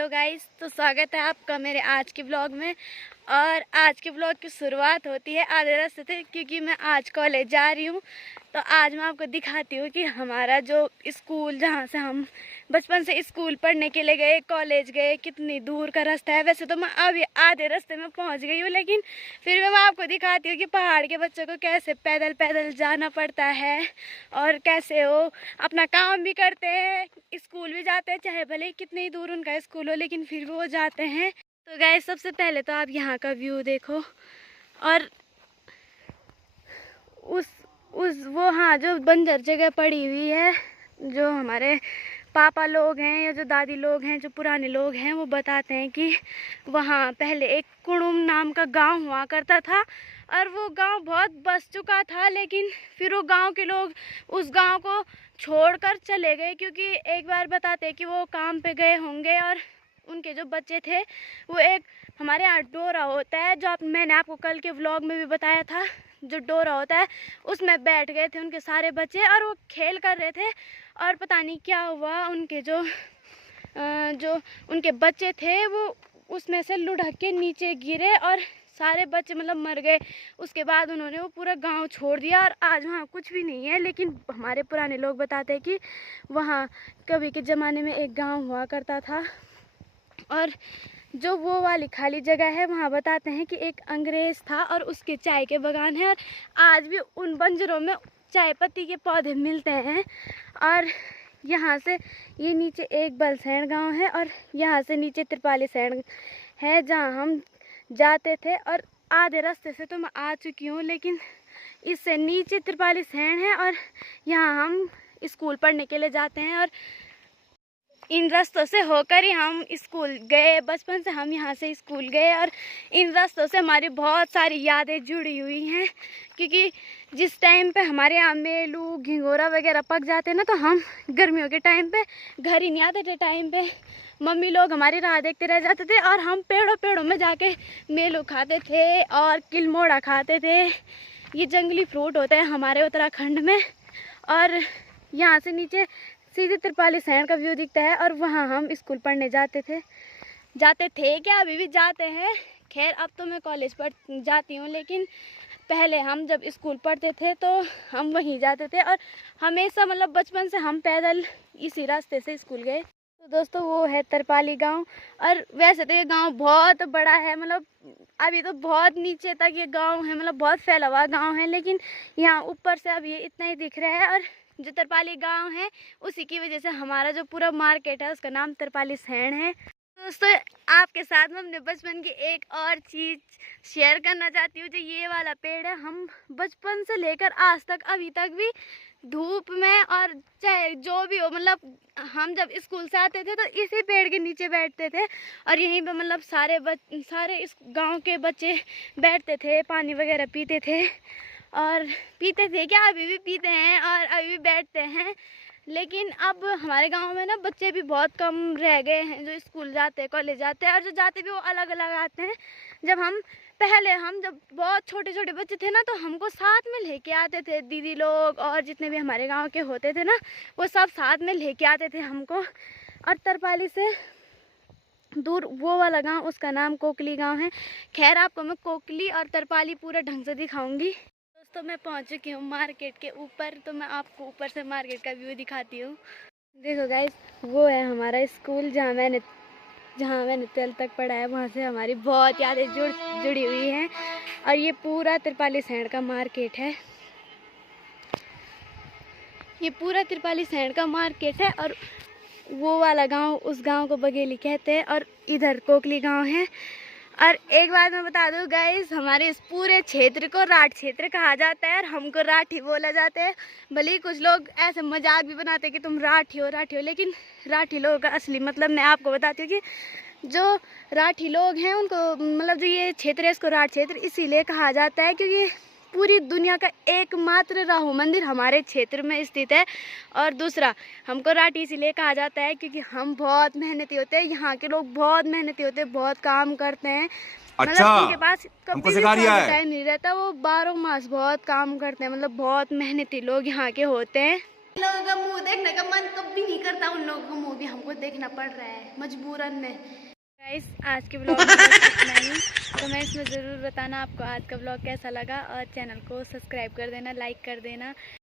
Hello guys, तो स्वागत है आपका मेरे आज के ब्लॉग में। और आज के ब्लॉग की शुरुआत होती है आधे रास्ते से, क्योंकि मैं आज कॉलेज जा रही हूँ। तो आज मैं आपको दिखाती हूँ कि हमारा जो स्कूल, जहाँ से हम बचपन से स्कूल पढ़ने के लिए गए, कॉलेज गए, कितनी दूर का रास्ता है। वैसे तो मैं अभी आधे रास्ते में पहुँच गई हूँ, लेकिन फिर भी मैं आपको दिखाती हूँ कि पहाड़ के बच्चों को कैसे पैदल पैदल जाना पड़ता है और कैसे वो अपना काम भी करते हैं, स्कूल भी जाते हैं, चाहे भले ही कितनी ही दूर उनका स्कूल हो, लेकिन फिर भी वो जाते हैं। तो गाइस, सबसे पहले तो आप यहाँ का व्यू देखो। और उस वो हाँ, जो बंजर जगह पड़ी हुई है, जो हमारे पापा लोग हैं या जो दादी लोग हैं, जो पुराने लोग हैं, वो बताते हैं कि वहाँ पहले एक कुड़ुम नाम का गांव हुआ करता था। और वो गांव बहुत बस चुका था, लेकिन फिर वो गांव के लोग उस गांव को छोड़कर चले गए, क्योंकि एक बार बताते हैं कि वो काम पे गए होंगे और उनके जो बच्चे थे, वो एक हमारे यहाँ डोरा होता है, जो मैंने आपको कल के व्लॉग में भी बताया था, जो डोरा होता है उसमें बैठ गए थे उनके सारे बच्चे और वो खेल कर रहे थे। और पता नहीं क्या हुआ, उनके जो उनके बच्चे थे वो उसमें से लुढ़क के नीचे गिरे और सारे बच्चे मतलब मर गए। उसके बाद उन्होंने वो पूरा गांव छोड़ दिया और आज वहाँ कुछ भी नहीं है। लेकिन हमारे पुराने लोग बताते हैं कि वहाँ कभी के ज़माने में एक गांव हुआ करता था। और जो वो वाली खाली जगह है, वहाँ बताते हैं कि एक अंग्रेज़ था और उसके चाय के बागान है, और आज भी उन बंजरों में चाय पत्ती के पौधे मिलते हैं। और यहाँ से ये नीचे एक बलसैंड गांव है और यहाँ से नीचे त्रिपाली सैंड है, जहाँ हम जाते थे। और आधे रास्ते से तो मैं आ चुकी हूँ, लेकिन इससे नीचे त्रिपाली सैंड है और यहाँ हम स्कूल पढ़ने के लिए जाते हैं। और इन रास्तों से होकर ही हम स्कूल गए, बचपन से हम यहाँ से स्कूल गए। और इन रास्तों से हमारी बहुत सारी यादें जुड़ी हुई हैं, क्योंकि जिस टाइम पे हमारे यहाँ मेलू घिंगोरा वगैरह पक जाते हैं ना, तो हम गर्मियों के टाइम पे घर ही नहीं आते थे। टाइम पे मम्मी लोग हमारी राह देखते रह जाते थे और हम पेड़ों में जाके मेलू खाते थे और किलमोड़ा खाते थे। ये जंगली फ्रूट होते हैं हमारे उत्तराखंड में। और यहाँ से नीचे सीधे त्रिपाली सैंड का व्यू दिखता है और वहाँ हम स्कूल पढ़ने जाते थे क्या, अभी भी जाते हैं। खैर, अब तो मैं कॉलेज पढ़ जाती हूँ, लेकिन पहले हम जब स्कूल पढ़ते थे तो हम वहीं जाते थे और हमेशा मतलब बचपन से हम पैदल इसी रास्ते से स्कूल गए। तो दोस्तों, वो है त्रिपाली गांव। और वैसे तो ये गांव बहुत बड़ा है, मतलब अभी तो बहुत नीचे तक ये गांव है, मतलब बहुत फैला हुआ गांव है, लेकिन यहाँ ऊपर से अब ये इतना ही दिख रहा है। और जो त्रिपाली गांव है, उसी की वजह से हमारा जो पूरा मार्केट है उसका नाम त्रिपाली सैंड है। दोस्तों, आपके साथ में अपने बचपन की एक और चीज़ शेयर करना चाहती हूँ। जो ये वाला पेड़ है, हम बचपन से लेकर आज तक अभी तक भी धूप में और चाहे जो भी हो, मतलब हम जब स्कूल से आते थे तो इसी पेड़ के नीचे बैठते थे और यहीं पे मतलब सारे इस गांव के बच्चे बैठते थे, पानी वगैरह पीते थे। और पीते थे क्या, अभी भी पीते हैं और अभी भी बैठते हैं। लेकिन अब हमारे गांव में ना बच्चे भी बहुत कम रह गए हैं जो स्कूल जाते हैं, कॉलेज जाते हैं, और जो जाते भी वो अलग अलग आते हैं। हम जब बहुत छोटे छोटे बच्चे थे ना, तो हमको साथ में लेके आते थे दीदी लोग, और जितने भी हमारे गांव के होते थे ना, वो सब साथ में लेके आते थे हमको। और तरपाली से दूर वो वाला गांव, उसका नाम कोकली गांव है। खैर, आपको मैं कोकली और तरपाली पूरा ढंग से दिखाऊंगी। दोस्तों, मैं पहुंच चुकी हूँ मार्केट के ऊपर, तो मैं आपको ऊपर से मार्केट का व्यू दिखाती हूँ। देखो गाइस, वो है हमारा स्कूल, जहाँ मैंने 12th तक पढ़ा है। वहाँ से हमारी बहुत यादें जुड़ी हुई हैं। और ये पूरा त्रिपाली सैंड का मार्केट है, ये पूरा त्रिपाली सैंड का मार्केट है। और वो वाला गांव, उस गांव को बघेली कहते हैं, और इधर कोकली गांव है। और एक बात मैं बता दूं गाइस, हमारे इस पूरे क्षेत्र को राठ क्षेत्र कहा जाता है और हमको राठी बोला जाता है। भले ही कुछ लोग ऐसे मजाक भी बनाते हैं कि तुम राठी हो, लेकिन राठी लोगों का असली मतलब मैं आपको बताती हूँ कि जो राठी लोग हैं उनको, मतलब जो ये क्षेत्र है, इसको राठ क्षेत्र इसीलिए कहा जाता है क्योंकि पूरी दुनिया का एकमात्र राहु मंदिर हमारे क्षेत्र में स्थित है। और दूसरा, हमको राठी इसीलिए कहा जाता है क्योंकि हम बहुत मेहनती होते हैं। यहाँ के लोग बहुत मेहनती होते हैं, बहुत काम करते हैं। अच्छा, मतलब उनके पास कभी भी टाइम नहीं रहता, वो 12 मास बहुत काम करते हैं। मतलब बहुत मेहनती लोग यहाँ के होते हैं। लोगों का मुंह देखने का मन कभी नहीं करता, उन लोगों का मुंह भी हमको देखना पड़ रहा है मजबूरन में। गाइस आज के ब्लॉग में बस इतना ही। कमेंट्स में ज़रूर बताना आपको आज का ब्लॉग कैसा लगा और चैनल को सब्सक्राइब कर देना, लाइक कर देना।